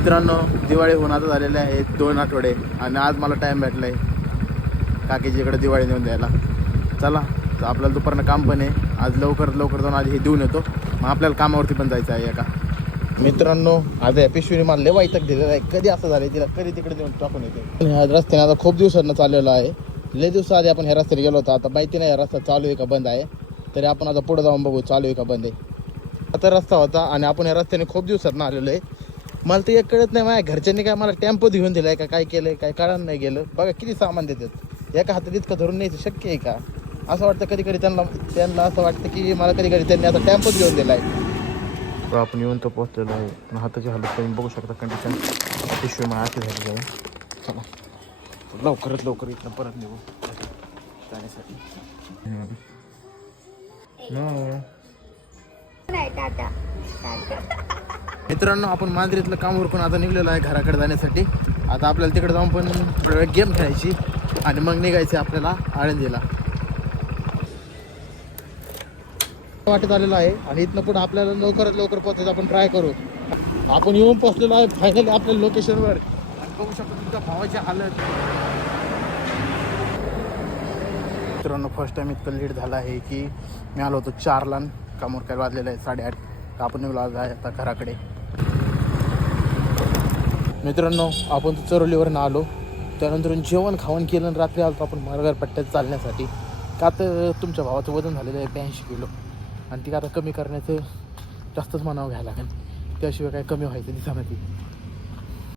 मित्रांनो, दिवाळी होऊन आता झालेले आहेत 2 आठवडे आणि आज मला टाईम भेटला आहे काकीची इकडे दिवाळी नेऊन द्यायला. चला, तर आपल्याला दुपारनं काम पण आहे. आज लवकर जाऊन आधी हे देऊन येतो, मग आपल्याला कामावरती पण जायचं आहे. एका मित्रांनो, आता या पिशवीने मला लय वैताग दिलेला आहे. कधी असं झालं तिला कधी तिकडे देऊन टाकून येते. ह्या रस्त्याने आता खूप दिवसांना चाललेलो आहे. लय दिवस आधी आपण ह्या रस्त्याने गेलो होतो. आता माहिती नाही रस्ता चालू आहे का बंद आहे, तरी आपण आता पुढे जाऊन बघू चालू आहे का बंद आहे. आता रस्ता होता आणि आपण या रस्त्याने खूप दिवसांना आलेलो आहे. मला ते एक कळत नाही, माझ्या घरच्यांनी काय मला टेम्पो घेऊन दिलाय का काय केलंय काय कळण नाही गेलं. बघा किती सामान देतात, एका हातात इतकं धरून न्यायचं शक्य आहे का? असं वाटतं कधी कधी त्यांना असं वाटतं की मला कधी कधी त्यांनी आता टेम्पोच घेऊन दिलाय. आपण येऊन तो पोहोचलेलो आहे, पण हाताची हालत तुम्ही बघू शकता कंडिशन. पिशवी मला अशी झाली आहे. चला लवकर इथं परत निघू जाण्यासाठी. मित्रांनो, आपण मांजरीतलं काम उरकून आता निघलेलो आहे घराकडे जाण्यासाठी. आता आपल्याला तिकडे जाऊन पण गेम खेळायची आणि मग निघायचे आपल्याला आळंदीला. वाटत आलेलं आहे आणि इथनं पुढे आपल्याला लवकरात लवकर पोहोचायचं आपण ट्राय करू. आपण येऊन पोहोचलेलो आहे फायनली आपल्या लोकेशनवर. बघू शकतो तुमच्या भावाची हालत. मित्रांनो, फर्स्ट टाइम इतकं लेट झालं आहे की मी आलो होतो 4ला, कामवर काय वाजलेलं आहे 8:30. तर आपण निघलो आज आहे आता घराकडे. मित्रांनो, आपण तर चरोलीवरून आलो, त्यानंतर जेवण खावण केलं आणि रात्री आलो आपण मरघरपट्ट्यात चालण्यासाठी. का तर तुमच्या भावाचं वजन झालेलं आहे 82 किलो आणि ती आता कमी करण्याचं जास्तच मनावर घ्यायला लागेल, त्याशिवाय काय कमी व्हायचं दिसणार ती.